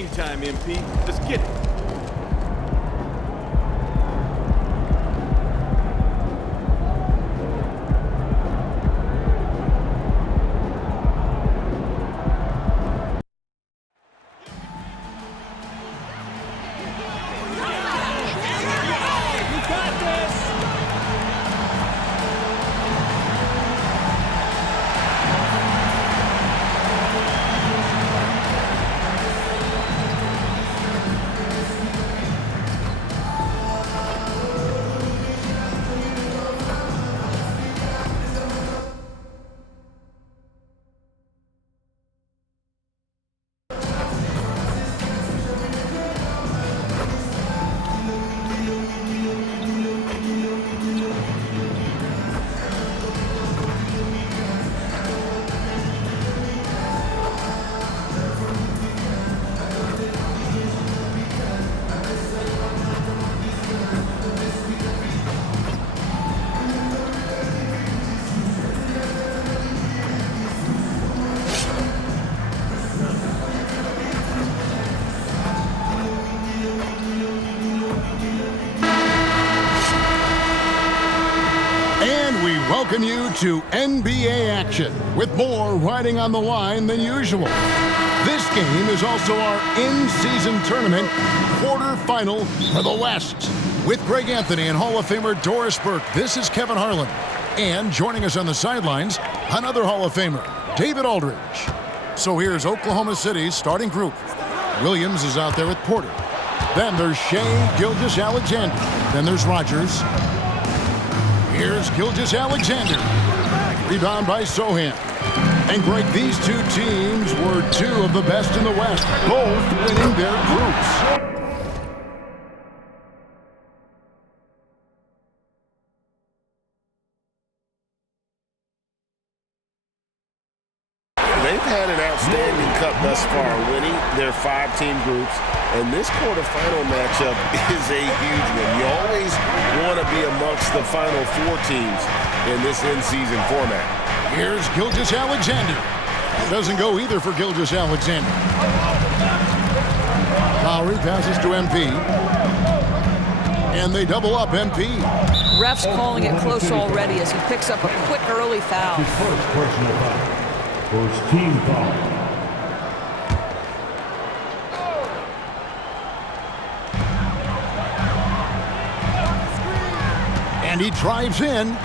game time, MP. Let's get it. Welcome you to NBA action with more riding on the line than usual. This game is also our in-season tournament quarterfinal for the West. With Greg Anthony and Hall of Famer Doris Burke, this is Kevin Harlan. And joining us on the sidelines, another Hall of Famer, David Aldridge. So here's Oklahoma City's starting group. Williams is out there with Porter. Then there's Shea Gilgeous-Alexander. Then there's Rogers. Here's Gilgeous-Alexander. Rebound by Sohan. And Greg, these two teams were two of the best in the West, both winning their groups. They've had an outstanding cup thus far, winning their 5-team groups, and this quarterfinal matchup is a huge one. You always want to be amongst the final 4 teams in this in-season format. Here's Gilgeous-Alexander. Doesn't go either for Gilgeous-Alexander. Lowry passes to MP. And they double up MP. Ref's calling it close already as he picks up a quick early foul. His first personal foul. First team foul. And he drives in.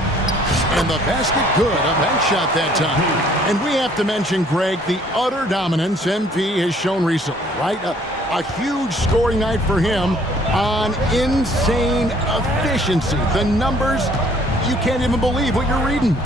And the basket good. A bank shot that time. And we have to mention, Greg, the utter dominance MP has shown recently, right? A huge scoring night for him on insane efficiency. The numbers, you can't even believe what you're reading.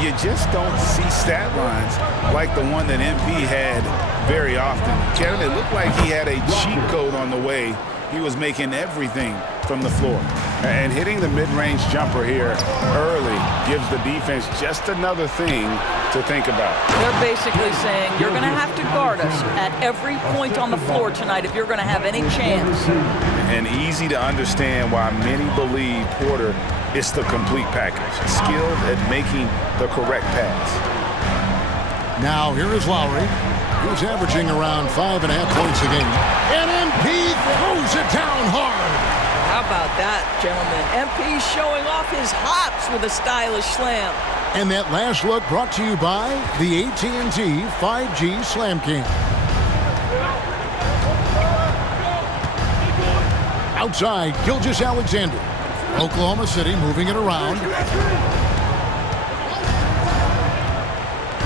You just don't see stat lines like the one that MP had very often. Kevin, it looked like he had a cheat code on the way. He was making everything from the floor. And hitting the mid-range jumper here early gives the defense just another thing to think about. They're basically saying you're going to have to guard us at every point on the floor tonight if you're going to have any chance. And easy to understand why many believe Porter is the complete package, skilled at making the correct pass. Now here is Lowry. He's averaging around 5.5 points a game. And MP throws it down hard. How about that, gentlemen? MP showing off his hops with a stylish slam. And that last look brought to you by the AT&T 5G Slam Cam. Outside, Gilgeous-Alexander. Oklahoma City moving it around.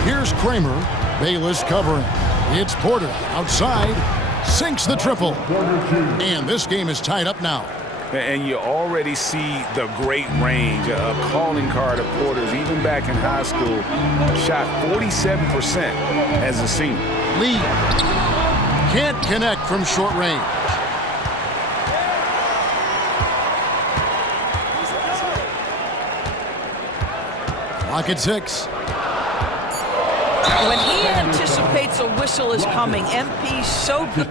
Here's Kramer. Bayless covering. It's Porter outside. Sinks the triple. And this game is tied up now. And you already see the great range, a calling card of Porter's, even back in high school. Shot 47% as a senior. Lee can't connect from short range. Clock at 6. When he anticipates a whistle is coming, MP's so good.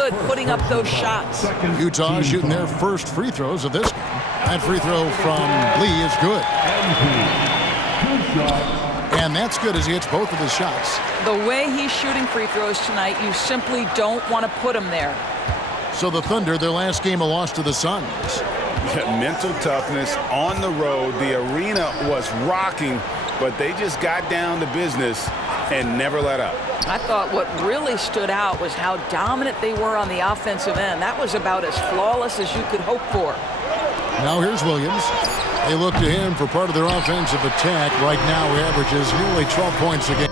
good putting up those shots. Utah shooting their first free throws of this game. That free throw from Lee is good. And that's good as he hits both of his shots. The way he's shooting free throws tonight, you simply don't want to put him there. So the Thunder, their last game, a loss to the Suns. Mental toughness on the road. The arena was rocking, but they just got down to business and never let up. I thought what really stood out was how dominant they were on the offensive end. That was about as flawless as you could hope for. Now here's Williams. They look to him for part of their offensive attack. Right now he averages nearly 12 points a game.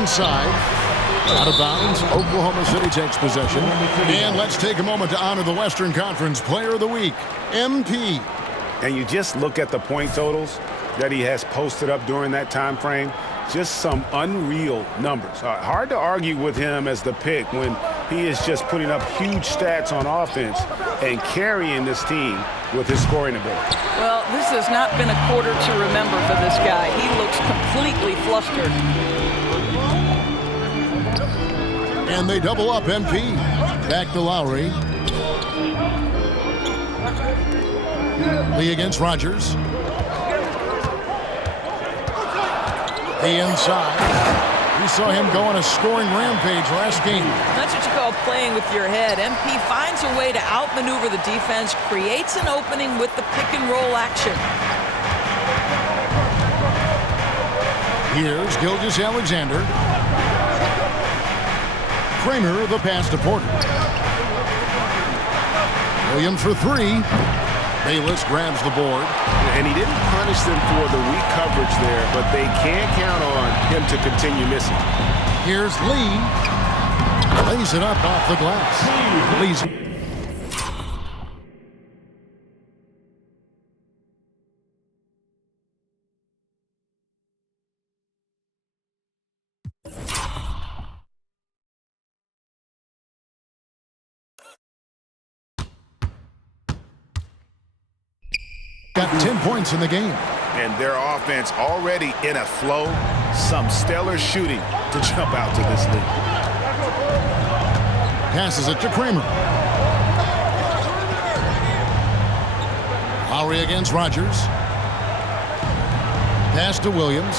Inside. Out of bounds, Oklahoma City takes possession. And let's take a moment to honor the Western Conference Player of the Week, MP. And you just look at the point totals that he has posted up during that time frame. Just some unreal numbers. Hard to argue with him as the pick when he is just putting up huge stats on offense and carrying this team with his scoring ability. Well, this has not been a quarter to remember for this guy. He looks completely flustered. And they double up MP. Back to Lowry. Lee against Rogers. The inside. We saw him go on a scoring rampage last game. That's what you call playing with your head. MP finds a way to outmaneuver the defense, creates an opening with the pick and roll action. Here's Gilgeous-Alexander. Kramer, the pass to Porter. Williams for three. Bayless grabs the board. And he didn't punish them for the weak coverage there, but they can't count on him to continue missing. Here's Lee. Lays it up off the glass. Lee's. Got 10 points in the game. And their offense already in a flow. Some stellar shooting to jump out to this lead. Passes it to Kramer. Lowry against Rogers. Pass to Williams.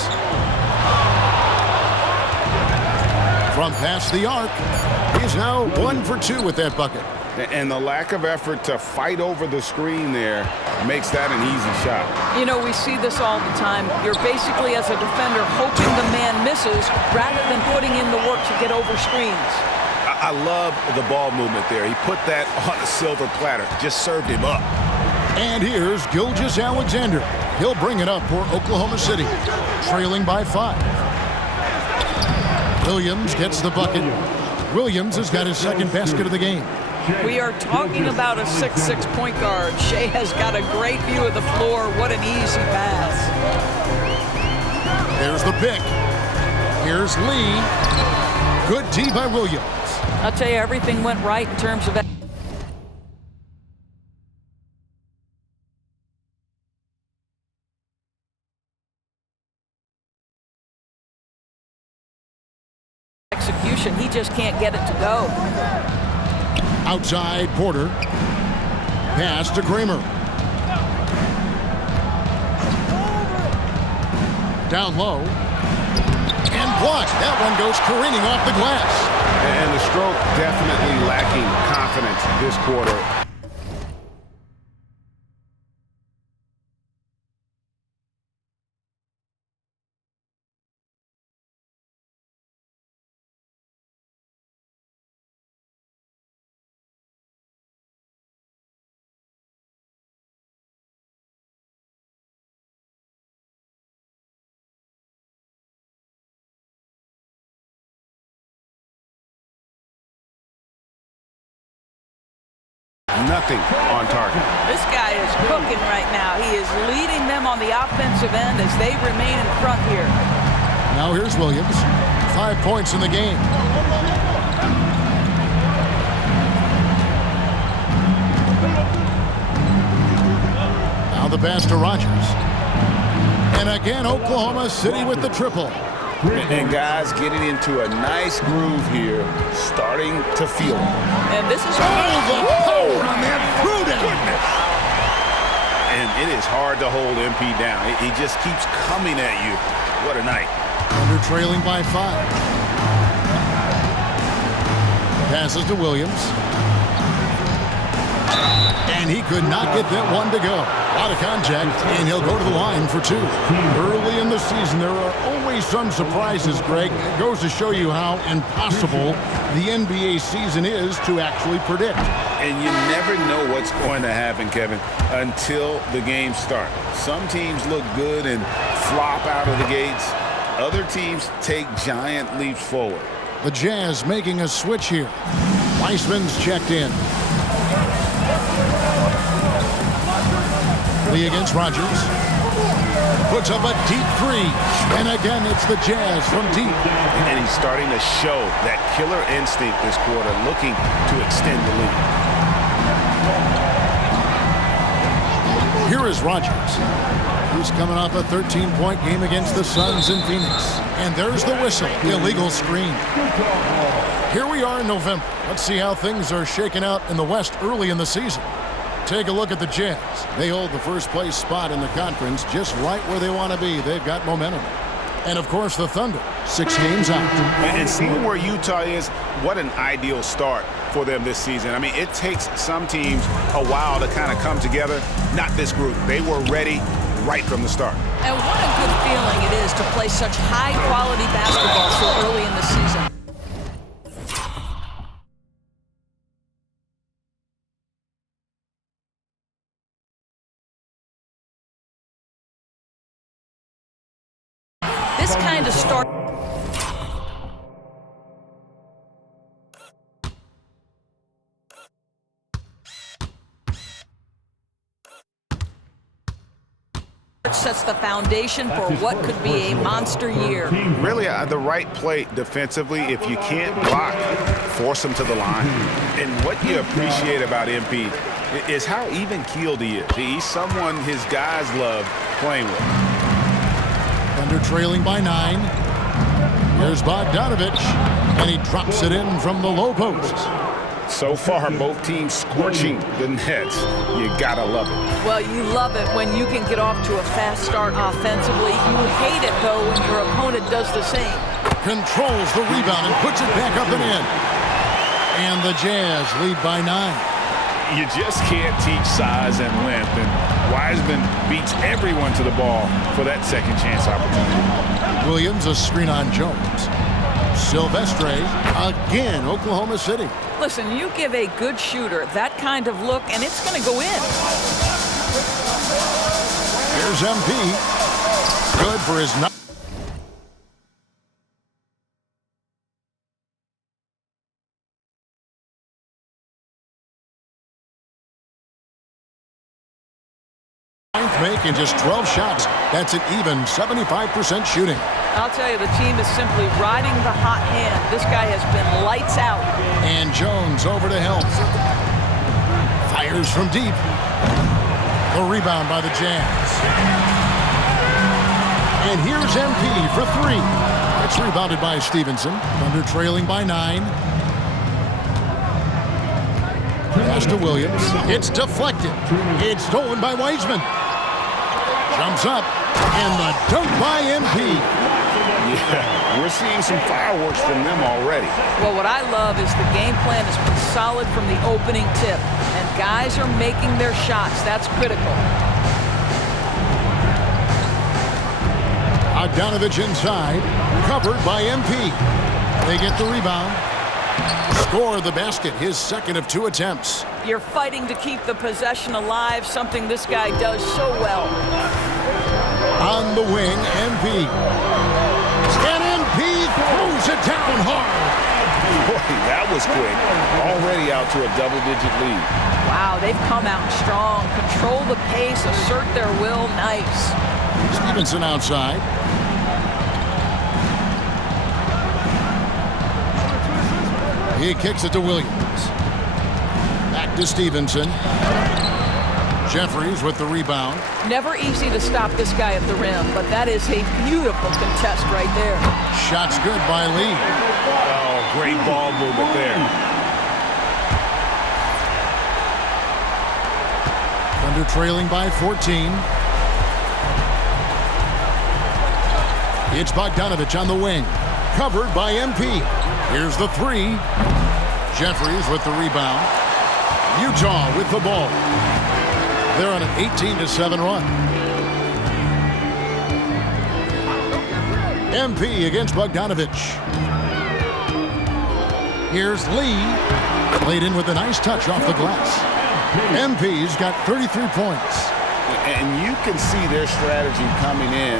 From past the arc. He's now 1 for 2 with that bucket. And the lack of effort to fight over the screen there makes that an easy shot. You know, we see this all the time. You're basically, as a defender, hoping the man misses rather than putting in the work to get over screens. I love the ball movement there. He put that on a silver platter. Just served him up. And here's Gilgeous-Alexander. He'll bring it up for Oklahoma City, trailing by 5. Williams gets the bucket. Williams has got his second basket of the game. We are talking about a 6'6" point guard. Shea has got a great view of the floor. What an easy pass. There's the pick. Here's Lee. Good D by Williams. I'll tell you, everything went right in terms of execution. He just can't get it to go. Outside, Porter. Pass to Kramer. Down low. And blocked. That one goes careening off the glass. And the stroke definitely lacking confidence this quarter. Nothing on target. This guy is cooking right now. He is leading them on the offensive end as they remain in front here. Now here's Williams. 5 points in the game. Now the pass to Rogers. And again, Oklahoma City with the triple. And guys getting into a nice groove here, starting to feel it. And this is The power on that throw-down. And it is hard to hold MP down. He just keeps coming at you. What a night. Under trailing by 5. Passes to Williams. And he could not get that one to go. Out of contact, and he'll go to the line for 2. Early in the season, there are always some surprises, Greg. It goes to show you how impossible the NBA season is to actually predict. And you never know what's going to happen, Kevin, until the games start. Some teams look good and flop out of the gates. Other teams take giant leaps forward. The Jazz making a switch here. Weissman's checked in. Lee against Rogers. Puts up a deep 3. And again, it's the Jazz from deep. And he's starting to show that killer instinct this quarter, looking to extend the lead. Here is Rogers. He's coming off a 13-point game against the Suns in Phoenix. And there's the whistle. Illegal screen. Here we are in November. Let's see how things are shaking out in the West early in the season. Take a look at the Jazz. They hold the first place spot in the conference just right where they want to be. They've got momentum. And, of course, the Thunder, 6 games out. And seeing where Utah is, what an ideal start for them this season. I mean, it takes some teams a while to kind of come together. Not this group. They were ready right from the start. And what a good feeling it is to play such high-quality basketball so early in the season. This kind of start. Sets the foundation for what could be a monster year. Really, the right play defensively. If you can't block, force him to the line. And what you appreciate about MP is how even-keeled he is. He's someone his guys love playing with. Under trailing by 9. Here's Bogdanovich. And he drops it in from the low post. So far, both teams scorching the nets. You gotta love it. Well, you love it when you can get off to a fast start offensively. You hate it, though, when your opponent does the same. Controls the rebound and puts it back up and in. And the Jazz lead by 9. You just can't teach size and length, and Wiseman beats everyone to the ball for that second chance opportunity. Williams, a screen on Jones. Silvestre, again, Oklahoma City. Listen, you give a good shooter that kind of look, and it's going to go in. Here's MP. Good for his 9th make in just 12 shots. That's an even 75% shooting. I'll tell you, the team is simply riding the hot hand. This guy has been lights out. And Jones over to help. Fires from deep. The rebound by the Jazz. And here's MP for 3. It's rebounded by Stevenson. Under trailing by 9. Pass to Williams. It's deflected. It's stolen by Wiseman. Jumps up. And the dunk by MP. Yeah, we're seeing some fireworks from them already. Well, what I love is the game plan has been solid from the opening tip, and guys are making their shots. That's critical. Bogdanovich inside, covered by MP. They get the rebound. Score the basket, his second of 2 attempts. You're fighting to keep the possession alive, something this guy does so well. On the wing, MP. And MP throws it down hard. Boy, that was quick. Already out to a double-digit lead. Wow, they've come out strong. Control the pace, assert their will. Nice. Stevenson outside. He kicks it to Williams. Back to Stevenson. Jeffries with the rebound. Never easy to stop this guy at the rim, but that is a beautiful contest right there. Shot's good by Lee. Oh, great ball movement there. Thunder trailing by 14. It's Bogdanovich on the wing. Covered by MP. Here's the three. Jeffries with the rebound. Utah with the ball. They're on an 18-7 run. MP against Bogdanovich. Here's Lee. Laid in with a nice touch off the glass. MP's got 33 points. And you can see their strategy coming in.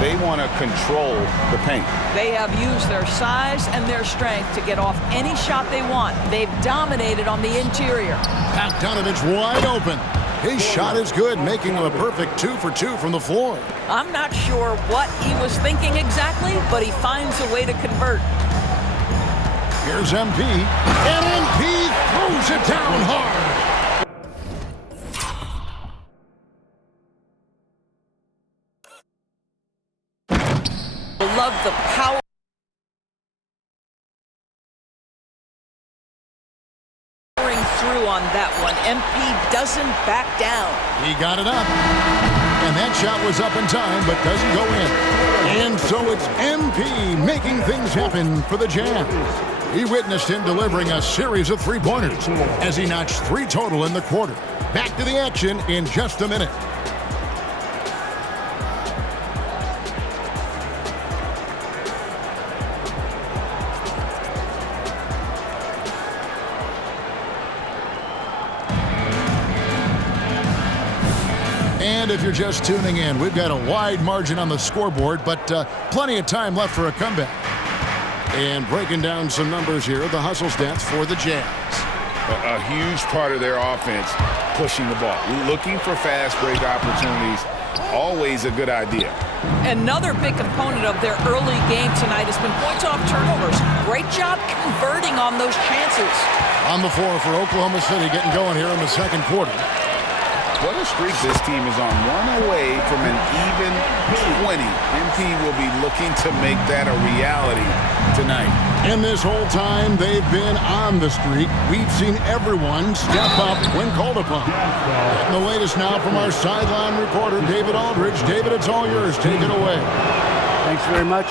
They want to control the paint. They have used their size and their strength to get off any shot they want. They've dominated on the interior. Bogdanovich wide open. His shot is good, making him a perfect 2 for 2 from the floor. I'm not sure what he was thinking exactly, but he finds a way to convert. Here's MP, and MP throws it down hard. Love the power through on that one. MP doesn't back down. He got it up. And that shot was up in time, but doesn't go in. And so it's MP making things happen for the Jazz. He witnessed him delivering a series of three-pointers as he notched 3 total in the quarter. Back to the action in just a minute. And if you're just tuning in, we've got a wide margin on the scoreboard, but plenty of time left for a comeback. And breaking down some numbers here, the hustle stats for the Jazz. A huge part of their offense, pushing the ball. Looking for fast break opportunities, always a good idea. Another big component of their early game tonight has been points off turnovers. Great job converting on those chances. On the floor for Oklahoma City, getting going here in the second quarter. What a streak this team is on. One away from an even 20. MP will be looking to make that a reality tonight. And this whole time they've been on the streak, we've seen everyone step up when called upon. Getting the latest now from our sideline reporter, David Aldridge. David, it's all yours. Take it away. Thanks very much.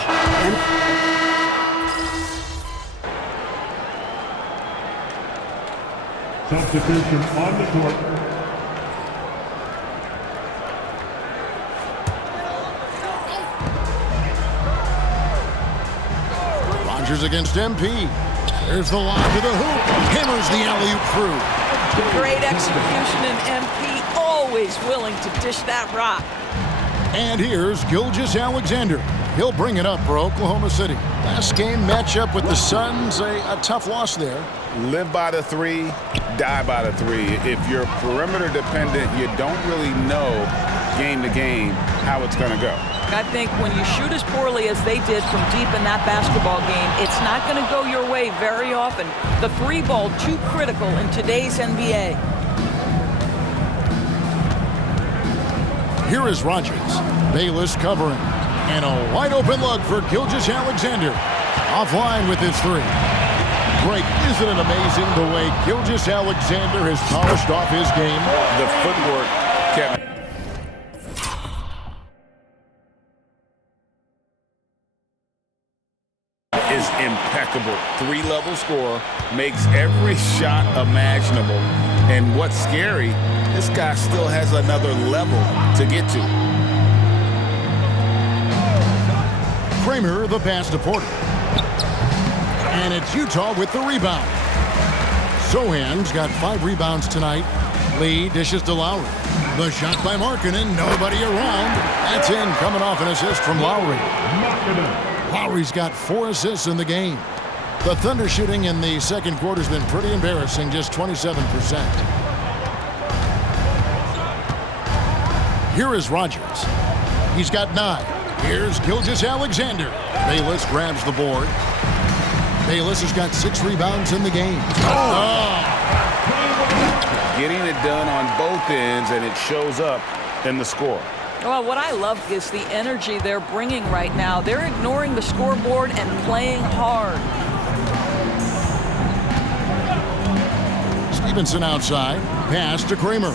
Substitution on the court. Rogers against MP. There's the lob to the hoop. Hammers the alley-oop through. Great execution, and MP always willing to dish that rock. And here's Gilgeous-Alexander. He'll bring it up for Oklahoma City. Last game matchup with the Suns, a tough loss there. Live by the three, die by the three. If you're perimeter dependent, you don't really know game to game how it's going to go. I think when you shoot as poorly as they did from deep in that basketball game, it's not going to go your way very often. The three ball too critical in today's NBA. Here is Rogers. Bayless covering. And a wide open look for Gilgeous-Alexander. Offline with his three. Great. Isn't it amazing the way Gilgeous-Alexander has polished off his game? The footwork kept is impeccable. 3-level scorer, makes every shot imaginable. And what's scary, this guy still has another level to get to. Kramer, the pass to Porter. And it's Utah with the rebound. Sohan's got 5 rebounds tonight. Lee dishes to Lowry. The shot by Markkanen, nobody around. That's in, coming off an assist from Lowry. Lowry's got 4 assists in the game. The Thunder shooting in the second quarter has been pretty embarrassing, just 27%. Here is Rogers. He's got 9. Here's Gilgeous-Alexander. Bayless grabs the board. Bayless has got 6 rebounds in the game. Getting it done on both ends, and it shows up in the score. Well, what I love is the energy they're bringing right now. They're ignoring the scoreboard and playing hard. Stevenson outside. Pass to Kramer.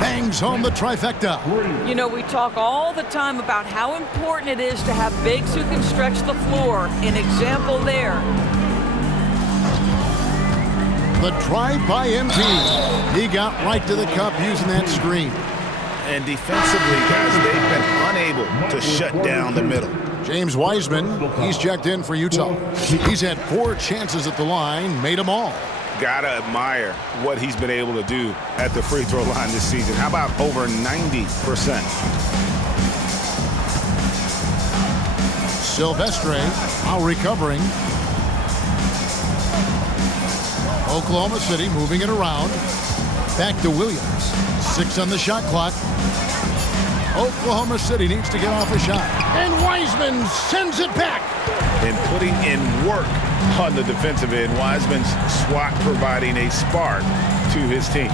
Bangs home the trifecta. You know, we talk all the time about how important it is to have bigs who can stretch the floor. An example there. The drive by MP. He got right to the cup using that screen. And defensively, guys, they've been unable to shut down the middle. James Wiseman, he's checked in for Utah. He's had 4 chances at the line, made them all. Gotta admire what he's been able to do at the free throw line this season. How about over 90%? Silvestre now recovering. Oklahoma City moving it around. Back to Williams. 6 on the shot clock. Oklahoma City needs to get off a shot. And Wiseman sends it back. And putting in work on the defensive end. Wiseman's swat providing a spark to his team.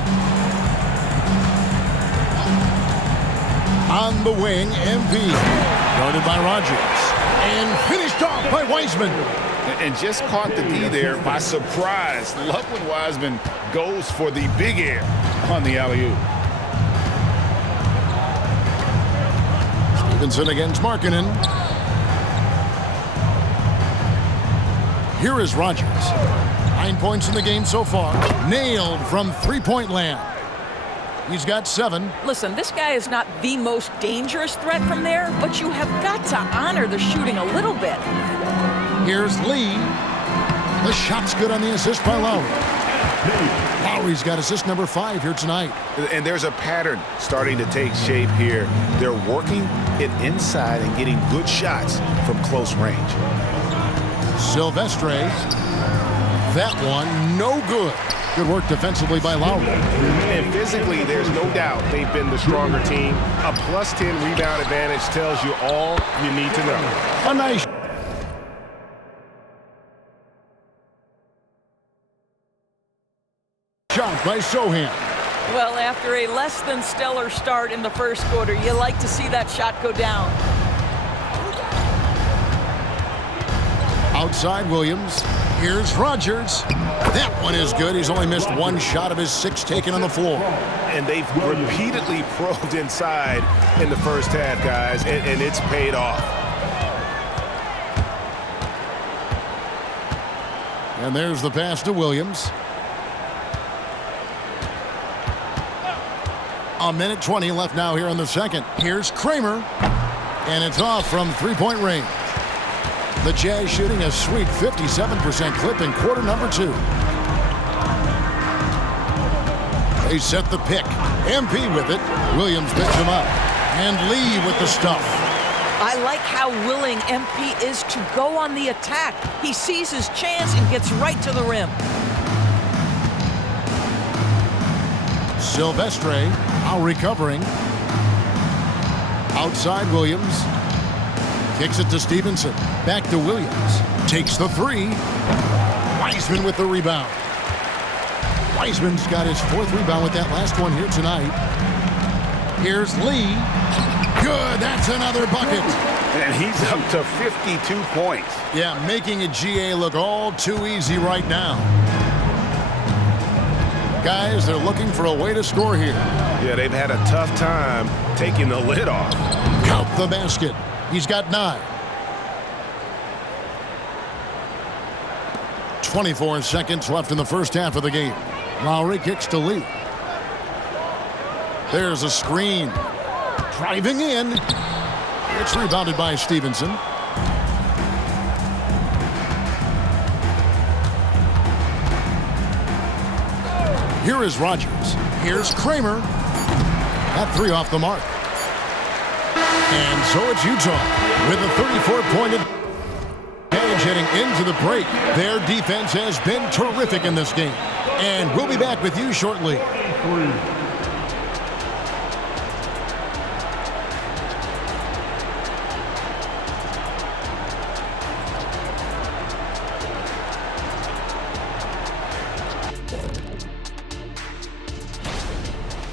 On the wing, MP. Guarded by Rogers. And finished off by Wiseman. And just caught the D there by surprise. Love when Wiseman goes for the big air on the alley-oop. Stevenson against Markkanen. Here is Rogers. 9 points in the game so far. Nailed from three-point land. He's got 7. Listen, this guy is not the most dangerous threat from there, but you have got to honor the shooting a little bit. Here's Lee. The shot's good on the assist by Lowry. Lowry's got assist number 5 here tonight. And there's a pattern starting to take shape here. They're working it inside and getting good shots from close range. Silvestre. That one, no good. Good work defensively by Lowry. And physically, there's no doubt they've been the stronger team. A +10 rebound advantage tells you all you need to know. A nice shot by Sohan. Well, after a less than stellar start in the first quarter, you like to see that shot go down. Outside Williams. Here's Rogers. That one is good. He's only missed 1 shot of his 6 taken on the floor. And they've repeatedly probed inside in the first half, guys, and it's paid off. And there's the pass to Williams. 1:20 left now here in the second. Here's Kramer. And it's off from three-point range. The Jazz shooting a sweet 57% clip in quarter number 2. They set the pick. MP with it. Williams picks him up. And Lee with the stuff. I like how willing MP is to go on the attack. He sees his chance and gets right to the rim. Silvestre now recovering. Outside Williams. Kicks it to Stevenson. Back to Williams. Takes the 3. Wiseman with the rebound. Wiseman's got his 4th rebound with that last one here tonight. Here's Lee. Good. That's another bucket. And he's up to 52 points. Yeah, making a GA look all too easy right now. Guys, they're looking for a way to score here. Yeah, they've had a tough time taking the lid off. Count the basket. He's got 9. 24 seconds left in the first half of the game. Lowry kicks to Lee. There's a screen. Driving in. It's rebounded by Stevenson. Here is Rogers. Here's Kramer. That 3 off the mark. And so it's Utah with a 34-point advantage heading into the break. Their defense has been terrific in this game. And we'll be back with you shortly.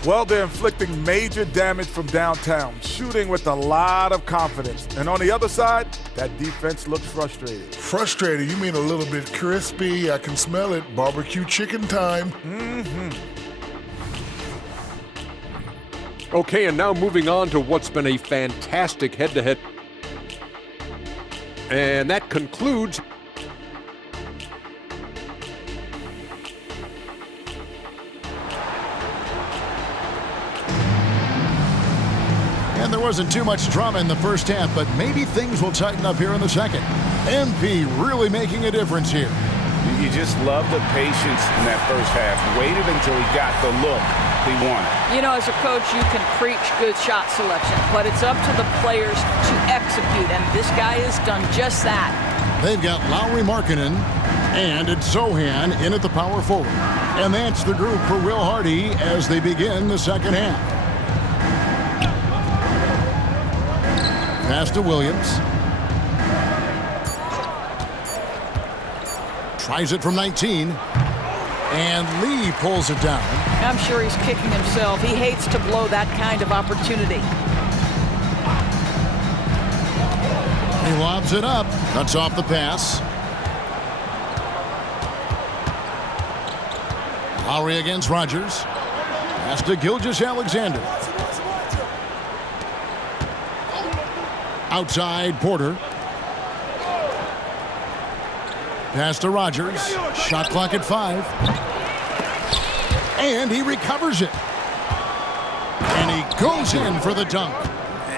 Well, they're inflicting major damage from downtown, shooting with a lot of confidence. And on the other side, that defense looks frustrated. Frustrated? You mean a little bit crispy? I can smell it. Barbecue chicken time. Okay, and now moving on to what's been a fantastic head-to-head. And that concludes. And there wasn't too much drama in the first half, but maybe things will tighten up here in the second. MP really making a difference here. You just love the patience in that first half. Waited until he got the look he wanted. You know, as a coach, you can preach good shot selection, but it's up to the players to execute, and this guy has done just that. They've got Lowry Markkanen, and it's Zohan in at the power forward. And that's the group for Will Hardy as they begin the second half. Pass to Williams. Tries it from 19. And Lee pulls it down. I'm sure he's kicking himself. He hates to blow that kind of opportunity. He lobs it up. Cuts off the pass. Lowry against Rogers. Pass to Gilgeous-Alexander. Outside Porter. Pass to Rogers. Shot clock at 5. And he recovers it. And he goes in for the dunk.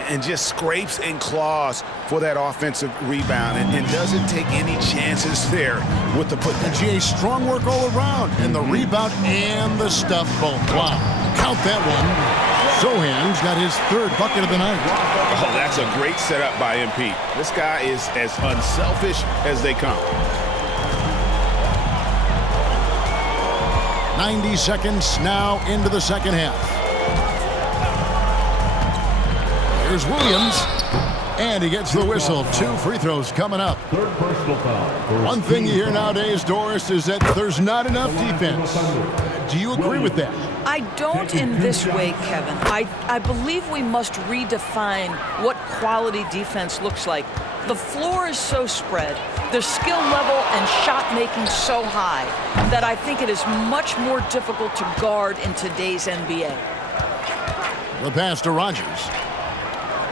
And just scrapes and claws for that offensive rebound and doesn't take any chances there with the put. And GA, strong work all around. And the rebound and the stuff both. Wow. Count that one. Zohan's got his third bucket of the night. Oh, that's a great setup by MP. This guy is as unselfish as they come. 90 seconds now into the second half. Here's Williams, and he gets the whistle. 2 free throws coming up. Third personal foul. One thing you hear nowadays, Doris, is that there's not enough defense. Do you agree with that? I don't in this way, Kevin. I believe we must redefine what quality defense looks like. The floor is so spread, the skill level and shot making so high that I think it is much more difficult to guard in today's NBA. The pass to Rogers.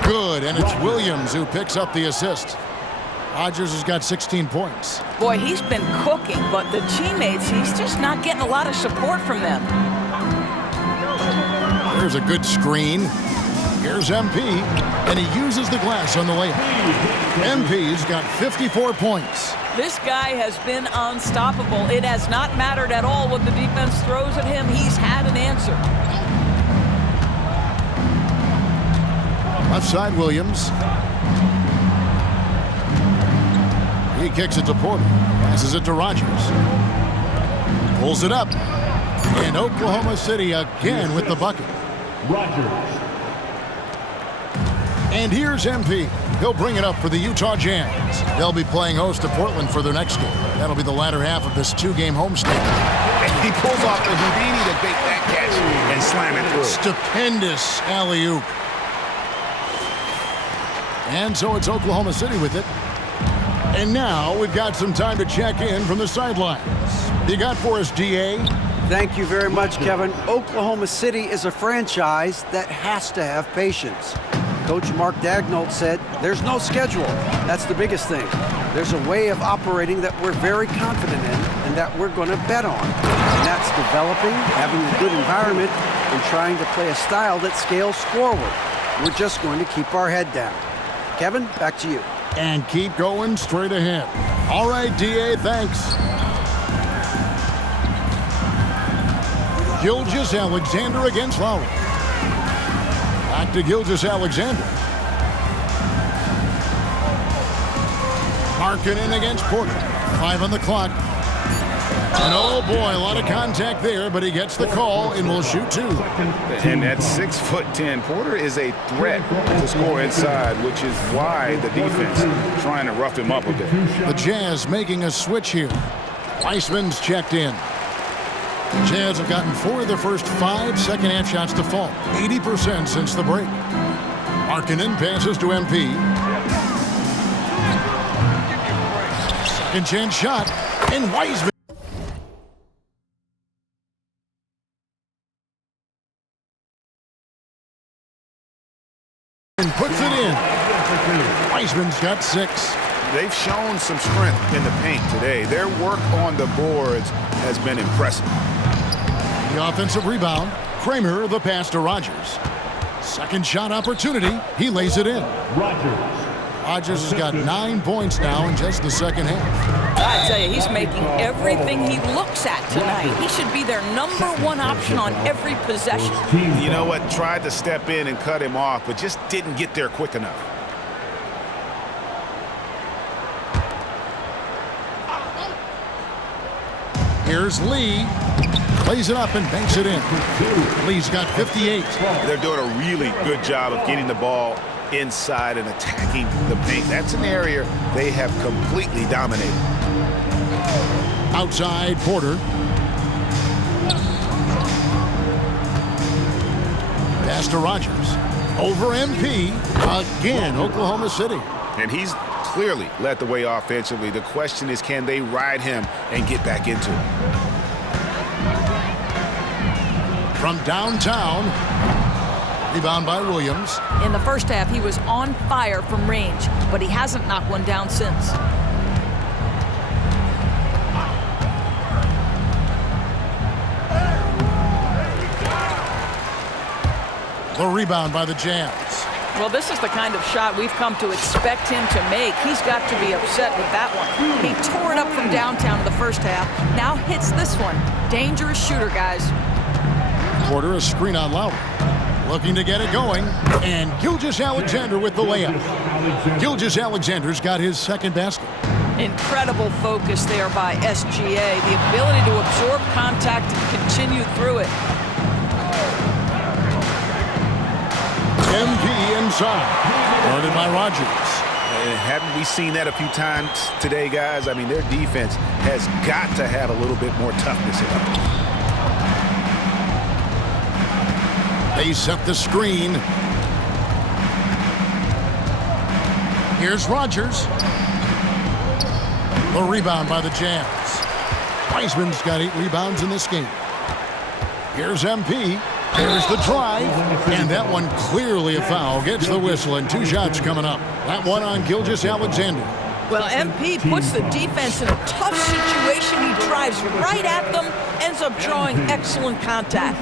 Good, and it's Williams who picks up the assist. Rogers has got 16 points. Boy, he's been cooking, but the teammates, he's just not getting a lot of support from them. There's a good screen. Here's MP, and he uses the glass on the layup. MP's got 54 points. This guy has been unstoppable. It has not mattered at all what the defense throws at him. He's had an answer. Left side, Williams. He kicks it to Porter. Passes it to Rogers. Pulls it up. And Oklahoma City again with the bucket. Rogers. And here's MP. He'll bring it up for the Utah Jazz. They'll be playing host to Portland for their next game. That'll be the latter half of this 2-game homestand. And he pulls off the Houdini to bait that catch and slam it through. Stupendous alley-oop. And so it's Oklahoma City with it. And now we've got some time to check in from the sidelines. You got for us, DA? Thank you very much, Kevin. Oklahoma City is a franchise that has to have patience. Coach Mark Daigneault said, there's no schedule. That's the biggest thing. There's a way of operating that we're very confident in and that we're going to bet on. And that's developing, having a good environment, and trying to play a style that scales forward. We're just going to keep our head down. Kevin, back to you. And keep going straight ahead. All right, DA, thanks. Gilgeous-Alexander against Lowry. Back to Gilgeous-Alexander. Markkanen against Porter. 5 on the clock. And oh boy, a lot of contact there, but he gets the call and will shoot 2. And at 6'10", Porter is a threat to score inside, which is why the defense trying to rough him up a bit. The Jazz making a switch here. Weissman's checked in. Jazz have gotten 4 of their first 5 second-half shots to fall, 80% since the break. Markkanen passes to MP. Second chance shot, and Wiseman puts it in. Wiseman's got 6. They've shown some strength in the paint today. Their work on the boards has been impressive. The offensive rebound. Kramer the pass to Rogers. Second shot opportunity. He lays it in. Rogers has got 9 points now in just the second half. I tell you, he's making everything he looks at tonight. He should be their #1 option on every possession. You know what? Tried to step in and cut him off, but just didn't get there quick enough. Here's Lee. Plays it up and banks it in. Lee's got 58. They're doing a really good job of getting the ball inside and attacking the paint. That's an area they have completely dominated. Outside, Porter. Pass to Rogers. Over MP. Again, Oklahoma City. And he's clearly led the way offensively. The question is, can they ride him and get back into it? From downtown. Rebound by Williams. In the first half, he was on fire from range, but he hasn't knocked one down since. The rebound by the Jazz. Well, this is the kind of shot we've come to expect him to make. He's got to be upset with that one. He tore it up from downtown in the first half. Now hits this one. Dangerous shooter, guys. Porter, a screen on Lowry. Looking to get it going. And Gilgeous-Alexander with the layup. Gilgeous-Alexander's got his second basket. Incredible focus there by SGA. The ability to absorb contact and continue through it. MP inside. Guarded by Rogers. Haven't we seen that a few times today, guys? I mean, their defense has got to have a little bit more toughness in them. They set the screen. Here's Rogers. The rebound by the Jazz. Wiseman's got 8 rebounds in this game. Here's MP. There's the drive, and that one clearly a foul. Gets the whistle, and 2 shots coming up. That one on Gilgeous-Alexander. Well, MP puts the defense in a tough situation. He drives right at them, ends up drawing excellent contact.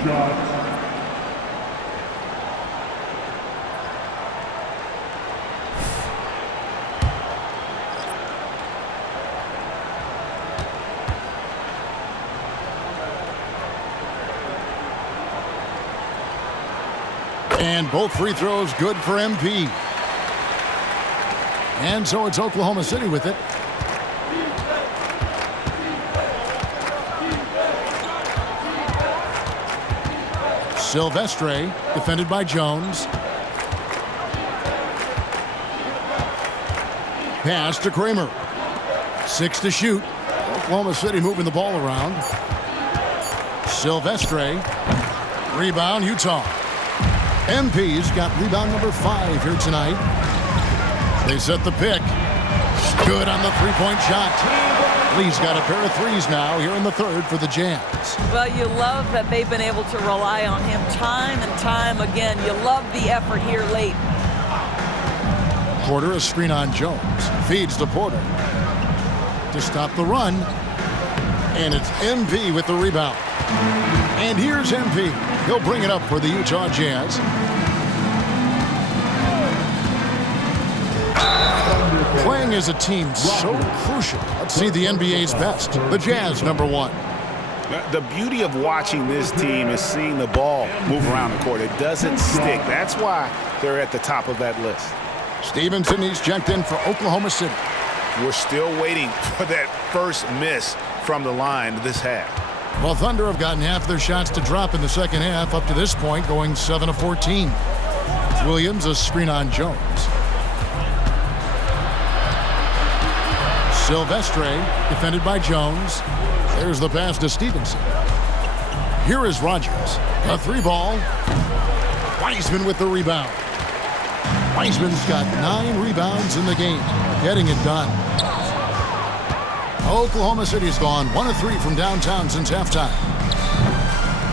And both free throws good for MP. And so it's Oklahoma City with it. Silvestre, defended by Jones. Pass to Kramer. 6 to shoot. Oklahoma City moving the ball around. Silvestre. Rebound, Utah. MP's got rebound number 5 here tonight. They set the pick. Good on the three-point shot. Lee's got a pair of threes now here in the third for the Jazz. Well, you love that they've been able to rely on him time and time again. You love the effort here late. Porter, a screen on Jones. Feeds to Porter. To stop the run. And it's MP with the rebound. And here's MP. He'll bring it up for the Utah Jazz. Playing as a team so crucial. Let's see the NBA's best. The Jazz, number 1. The beauty of watching this team is seeing the ball move around the court. It doesn't stick. That's why they're at the top of that list. Stevenson, he's checked in for Oklahoma City. We're still waiting for that first miss from the line this half. Well, Thunder have gotten half their shots to drop in the second half up to this point, going 7 of 14. Williams, a screen on Jones. Silvestre, defended by Jones. There's the pass to Stevenson. Here is Rodgers. A 3-ball. Wiseman with the rebound. Wiseman's got 9 rebounds in the game. Getting it done. Oklahoma City's gone 1 of 3 from downtown since halftime.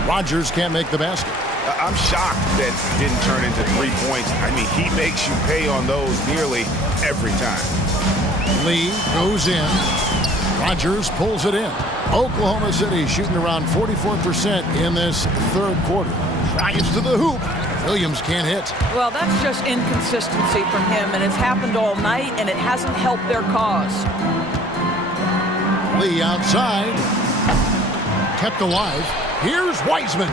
Rodgers can't make the basket. I'm shocked that didn't turn into 3 points. I mean, he makes you pay on those nearly every time. Lee goes in. Rodgers pulls it in. Oklahoma City shooting around 44% in this third quarter. Drives to the hoop. Williams can't hit. Well, that's just inconsistency from him, and it's happened all night, and it hasn't helped their cause. Lee outside. Kept alive. Here's Wiseman.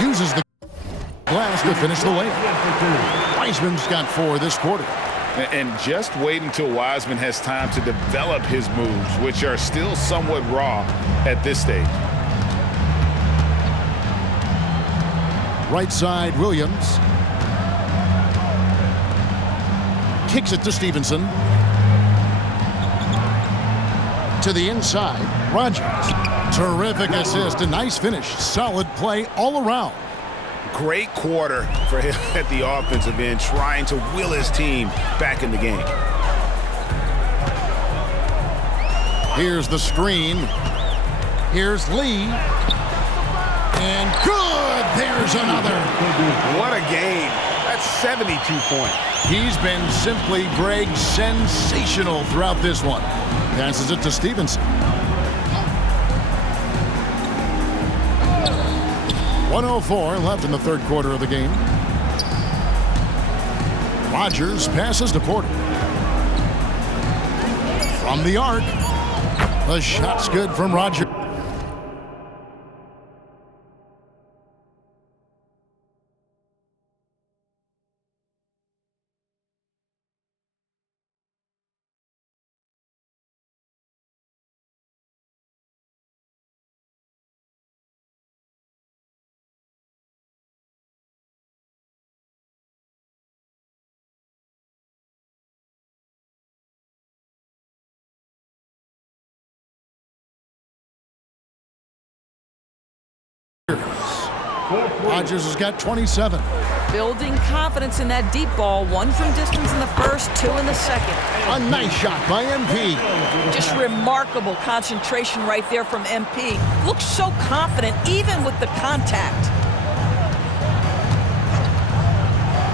Uses the glass to finish the layup. Wiseman's got 4 this quarter. And just wait until Wiseman has time to develop his moves, which are still somewhat raw at this stage. Right side, Williams. Kicks it to Stevenson. To the inside, Rodgers. Terrific assist, a nice finish. Solid play all around. Great quarter for him at the offensive end, trying to will his team back in the game. Here's the screen. Here's Lee. And good! There's another. What a game. That's 72 points. He's been simply, Greg, sensational throughout this one. Passes it to Stevenson. 1:04 left in the third quarter of the game. Rodgers passes to Porter. From the arc. The shot's good from Rodgers. Rodgers has got 27. Building confidence in that deep ball. 1 from distance in the first, 2 in the second. A nice shot by MP. Just remarkable concentration right there from MP. Looks so confident even with the contact.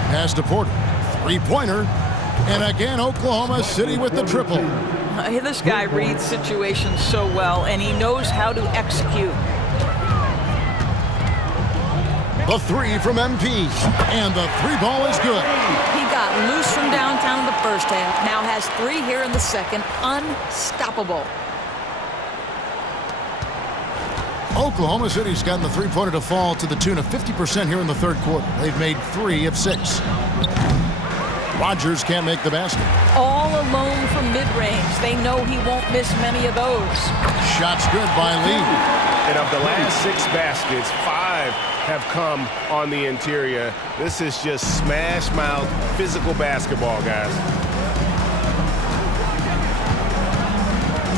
Pass to Porter. 3-pointer. And again, Oklahoma City with the triple. This guy reads situations so well, and he knows how to execute. The 3 from MP. And the 3-ball is good. He got loose from downtown in the first half. Now has 3 here in the second. Unstoppable. Oklahoma City's gotten the 3-pointer to fall to the tune of 50% here in the third quarter. They've made 3 of 6. Rodgers can't make the basket. All alone from mid-range. They know he won't miss many of those. Shot's good by Lee. And of the last 6 baskets, 5 have come on the interior. This is just smash-mouth physical basketball, guys.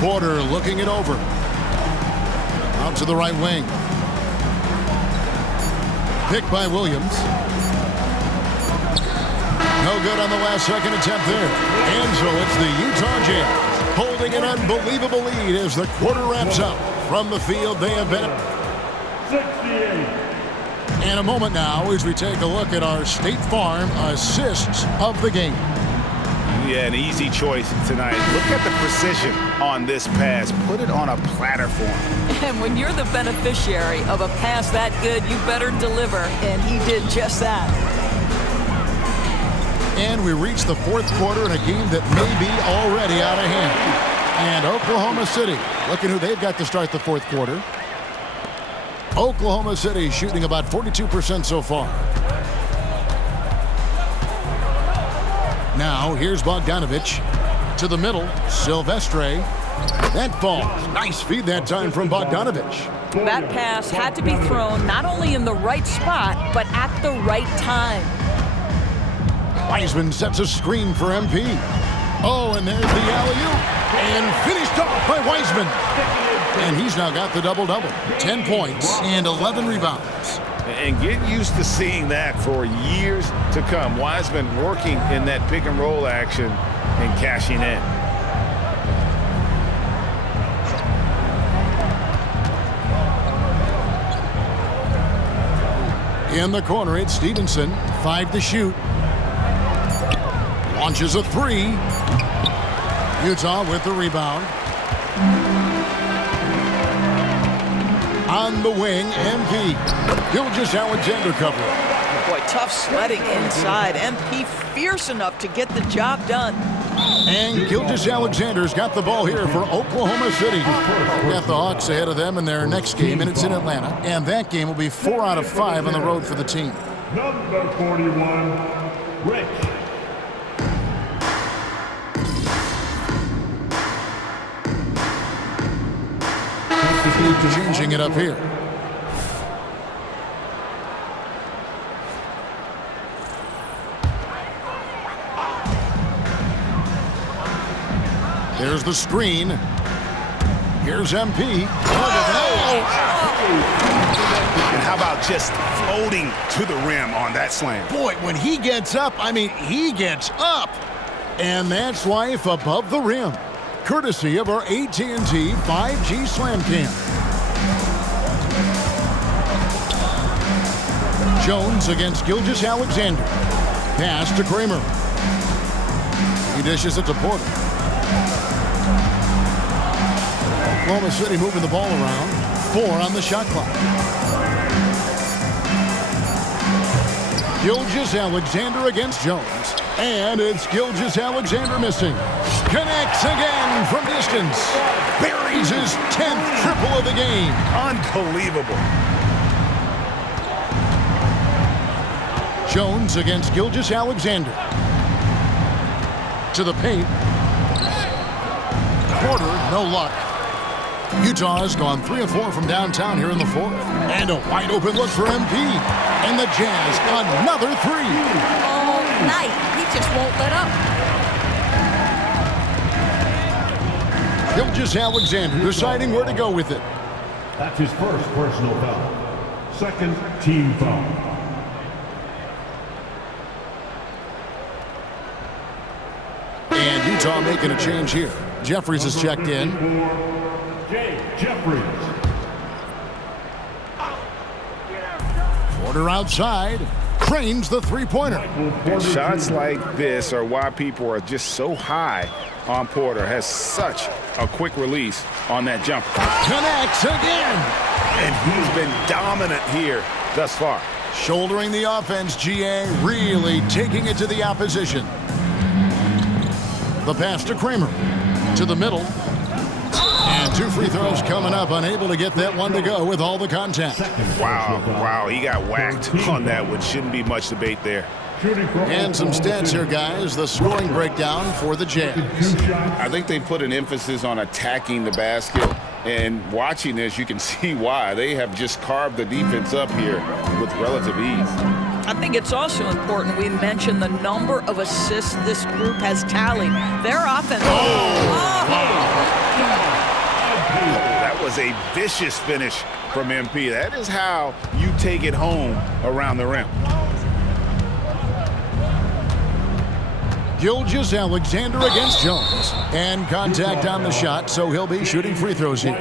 Porter looking it over. Out to the right wing. Picked by Williams. No good on the last second attempt there. And so it's the Utah Jazz holding an unbelievable lead as the quarter wraps up. From the field, they have been 68. And a moment now as we take a look at our State Farm assists of the game. Yeah, an easy choice tonight. Look at the precision on this pass. Put it on a platter for him. And when you're the beneficiary of a pass that good, you better deliver. And he did just that. And we reach the fourth quarter in a game that may be already out of hand. And Oklahoma City, looking who they've got to start the fourth quarter. Oklahoma City shooting about 42% so far. Now here's Bogdanovich to the middle. Silvestre. That falls. Nice feed that time from Bogdanovich. That pass had to be thrown not only in the right spot, but at the right time. Wiseman sets a screen for MP. Oh, and there's the alley-oop. And finished off by Wiseman. And he's now got the double-double. 10 points and 11 rebounds. And get used to seeing that for years to come. Wiseman working in that pick-and-roll action and cashing in. In the corner, it's Stevenson. 5 to shoot. Launches a 3. Utah with the rebound. On the wing, MP. Gilgeous-Alexander covering. Boy, tough sledding inside. MP fierce enough to get the job done. And Gilgeous-Alexander's got the ball here for Oklahoma City. Got the Hawks ahead of them in their next game, and it's in Atlanta. And that game will be 4 out of 5 on the road for the team. Number 41, Rick. Changing it up here. There's the screen. Here's MP. And how about just floating to the rim on that slam? Boy, when he gets up, I mean, he gets up. And that's life above the rim. Courtesy of our AT&T 5G Slam Cam. Jones against Gilgeous-Alexander. Pass to Kramer. He dishes it to Porter. Oklahoma City moving the ball around. 4 on the shot clock. Gilgeous-Alexander against Jones. And it's Gilgeous-Alexander missing. Connects again from distance. Buries his 10th triple of the game. Unbelievable. Jones against Gilgeous-Alexander. To the paint. Porter, no luck. Utah has gone 3 of 4 from downtown here in the fourth. And a wide open look for MP. And the Jazz, another 3. All night. He just won't let up. Gilgeous-Alexander deciding where to go with it. That's his first personal foul. Second team foul. And Utah making a change here. Jeffries has checked in. Jay Jeffries. Porter outside. Cranes the three-pointer. Shots like this are why people are just so high on Porter. Has such a quick release on that jumper. Connects again. And he's been dominant here thus far. Shouldering the offense, GA really taking it to the opposition. The pass to Kramer. To the middle. And 2 free throws coming up. Unable to get that one to go with all the contact. Wow, he got whacked on that one. Shouldn't be much debate there. And some stats here, guys. The scoring breakdown for the Jazz. I think they put an emphasis on attacking the basket. And watching this, you can see why. They have just carved the defense up here with relative ease. I think it's also important we mention the number of assists this group has tallied. Their offense. That was a vicious finish from MP. That is how you take it home around the rim. Gilgeous-Alexander against Jones. And contact on the shot, so he'll be shooting free throws here.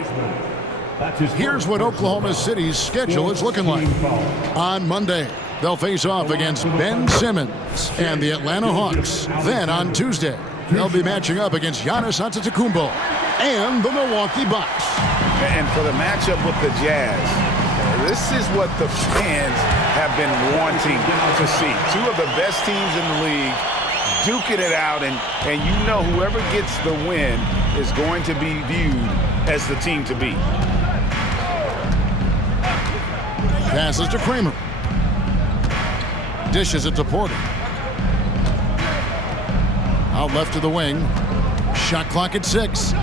Here's what Oklahoma City's schedule is looking like. On Monday, they'll face off against Ben Simmons and the Atlanta Hawks. Then on Tuesday, they'll be matching up against Giannis Antetokounmpo and the Milwaukee Bucks. And for the matchup with the Jazz, this is what the fans have been wanting to see. 2 of the best teams in the league duking it out, and you know whoever gets the win is going to be viewed as the team to beat. Passes to Kramer. Dishes it to Porter. Out left to the wing. Shot clock at 6.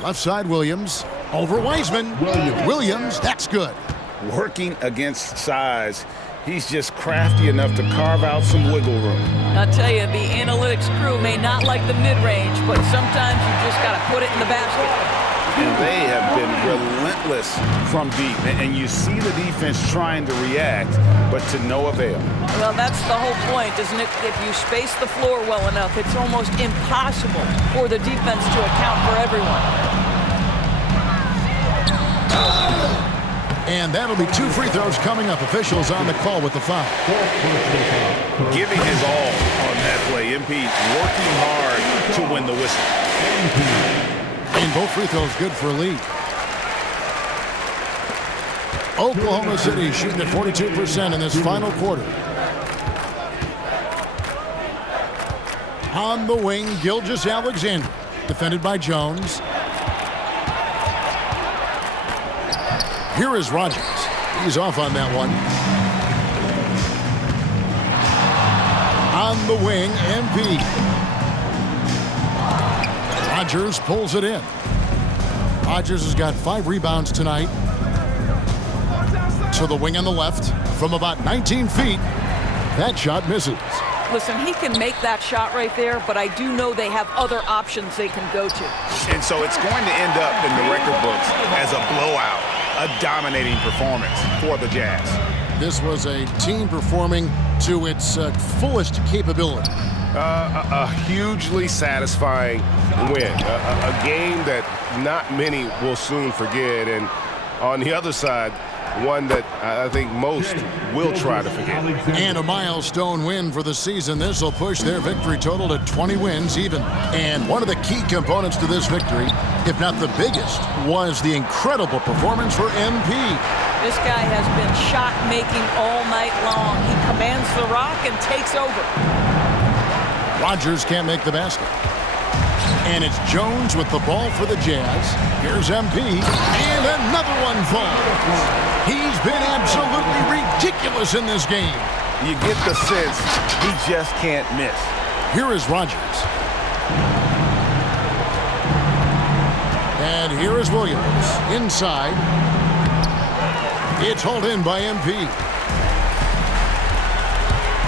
Left side, Williams. Over Wiseman. Williams, that's good. Working against size, he's just crafty enough to carve out some wiggle room. I'll tell you, the analytics crew may not like the mid-range, but sometimes you just got to put it in the basket. And they have been relentless from deep. And you see the defense trying to react, but to no avail. Well, that's the whole point, isn't it? If you space the floor well enough, it's almost impossible for the defense to account for everyone. And that'll be 2 free throws coming up. Officials on the call with the foul. Giving his all on that play. MP working hard to win the whistle. And both free throws good for a lead. Oklahoma City shooting at 42% in this final quarter. On the wing, Gilgeous-Alexander, defended by Jones. Here is Rogers. He's off on that one. On the wing, MP. Rogers pulls it in. Rogers has got 5 rebounds tonight. To the wing on the left from about 19 feet. That shot misses. Listen, he can make that shot right there, but I do know they have other options they can go to. And so it's going to end up in the record books as a blowout, a dominating performance for the Jazz. This was a team performing to its fullest capability. A hugely satisfying win. A game that not many will soon forget. And on the other side, one that I think most will try to forget. And a milestone win for the season. This will push their victory total to 20 wins even. And one of the key components to this victory, if not the biggest, was the incredible performance for MP. This guy has been shot making all night long. He commands the rock and takes over. Rogers can't make the basket. And it's Jones with the ball for the Jazz. Here's MP, and another one falls. He's been absolutely ridiculous in this game. You get the sense he just can't miss. Here is Rogers. And here is Williams. Inside. It's hauled in by MP.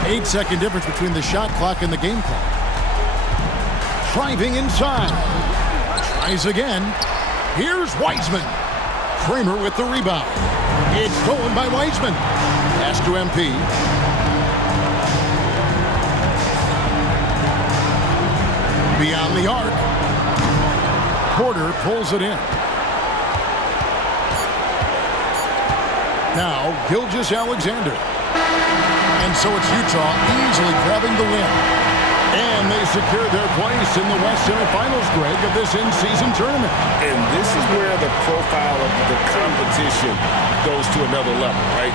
8-second difference between the shot clock and the game clock. Driving inside. Tries again. Here's Wiseman. Kramer with the rebound. It's stolen by Wiseman. Pass to MP. Beyond the arc. Porter pulls it in. Now, Gilgeous-Alexander. And so it's Utah easily grabbing the win. And they secure their place in the West semifinals, Greg, of this in-season tournament. And this is where the profile of the competition goes to another level, right?